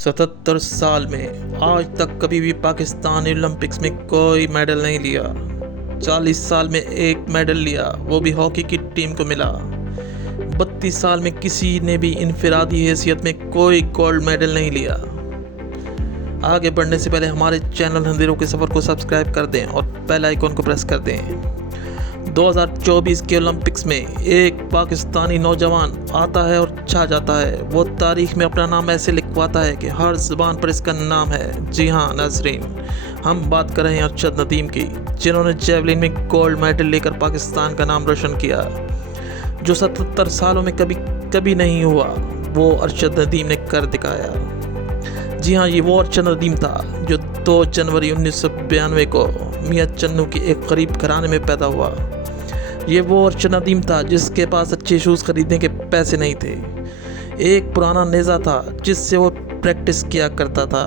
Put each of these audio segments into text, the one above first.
77 साल में आज तक कभी भी पाकिस्तान ओलंपिक्स में कोई मेडल नहीं लिया। 40 साल में एक मेडल लिया, वो भी हॉकी की टीम को मिला। 32 साल में किसी ने भी इनफरादी हैसियत में कोई गोल्ड मेडल नहीं लिया। आगे बढ़ने से पहले हमारे चैनल अंधेरों के सफ़र को सब्सक्राइब कर दें और बेल आइकन को प्रेस कर दें। 2024 के ओलंपिक्स में एक पाकिस्तानी नौजवान आता है और छा जाता है। वो तारीख में अपना नाम ऐसे लिखवाता है कि हर ज़ुबान पर इसका नाम है। जी हाँ नाज़रीन, हम बात कर रहे हैं अरशद नदीम की, जिन्होंने जेवलिन में गोल्ड मेडल लेकर पाकिस्तान का नाम रोशन किया, जो 77 सालों में कभी नहीं हुआ। वो अरशद नदीम ने कर दिखाया। जी हाँ, ये वो अरशद नदीम था जो 2 जनवरी 1992 को मियां चन्नू के एक गरीब घराने में पैदा हुआ। ये वो अरशद नदीम था जिसके पास अच्छे शूज़ खरीदने के पैसे नहीं थे। एक पुराना नेज़ा था जिससे वो प्रैक्टिस किया करता था।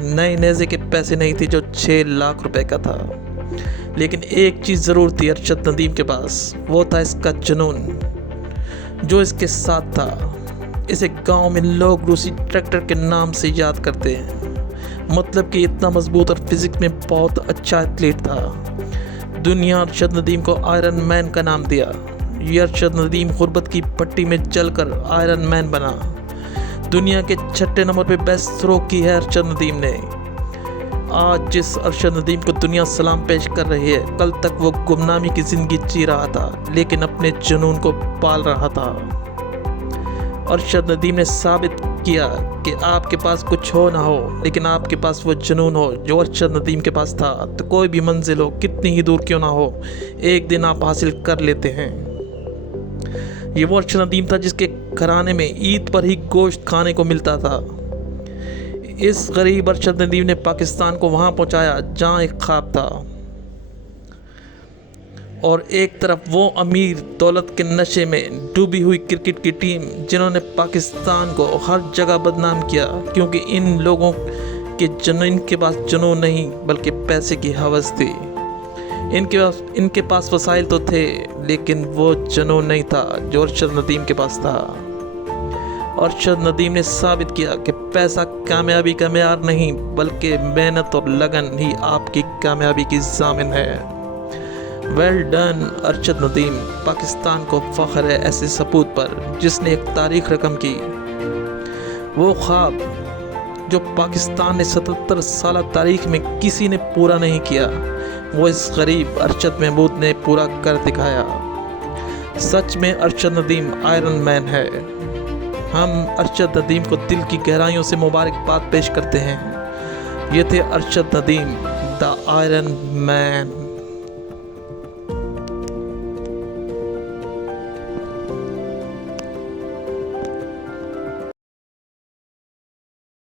नए नेज़े के पैसे नहीं थे जो 6 लाख रुपए का था। लेकिन एक चीज़ ज़रूर थी अरशद नदीम के पास, वो था इसका जुनून जो इसके साथ था। इसे गांव में लोग रूसी ट्रैक्टर के नाम से याद करते हैं, मतलब कि इतना मजबूत और फिजिक्स में बहुत अच्छा एथलीट था। दुनिया अरशद नदीम को आयरन मैन का नाम दिया। ये अरशद नदीम गुर्बत की पट्टी में चलकर आयरन मैन बना। दुनिया के 6 नंबर पे बेस्ट थ्रो की है अरशद नदीम ने। आज जिस अरशद नदीम को दुनिया सलाम पेश कर रही है, कल तक वो गुमनामी की ज़िंदगी जी रहा था, लेकिन अपने जुनून को पाल रहा था। अरशद नदीम ने साबित किया कि आपके पास कुछ हो ना हो, लेकिन आपके पास वो जुनून हो जो अरशद नदीम के पास था, तो कोई भी मंजिल हो, कितनी ही दूर क्यों ना हो, एक दिन आप हासिल कर लेते हैं। ये वो अरशद नदीम था जिसके घराने में ईद पर ही गोश्त खाने को मिलता था। इस गरीब अरशद नदीम ने पाकिस्तान को वहाँ पहुँचाया जहाँ एक ख्वाब था, और एक तरफ वो अमीर दौलत के नशे में डूबी हुई क्रिकेट की टीम, जिन्होंने पाकिस्तान को हर जगह बदनाम किया, क्योंकि इन लोगों इनके पास जुनून नहीं बल्कि पैसे की हवस थी। इनके पास वसाइल तो थे, लेकिन वो जुनून नहीं था जो अरशद नदीम के पास था। अरशद नदीम ने साबित किया कि पैसा कामयाबी का मेयार नहीं, बल्कि मेहनत और लगन ही आपकी कामयाबी की ज़ामिन है। Well done Arshad Nadeem. पाकिस्तान को फ़ख्र है ऐसे सपूत पर जिसने एक तारीख रकम की। वो ख्वाब जो पाकिस्तान ने 77 साल तारीख में किसी ने पूरा नहीं किया, वो इस गरीब अरशद महमूद ने पूरा कर दिखाया। सच में अरशद नदीम आयरन मैन है। हम अरशद नदीम को दिल की गहराइयों से मुबारकबाद पेश करते हैं। ये थे Arshad Nadeem, the iron man.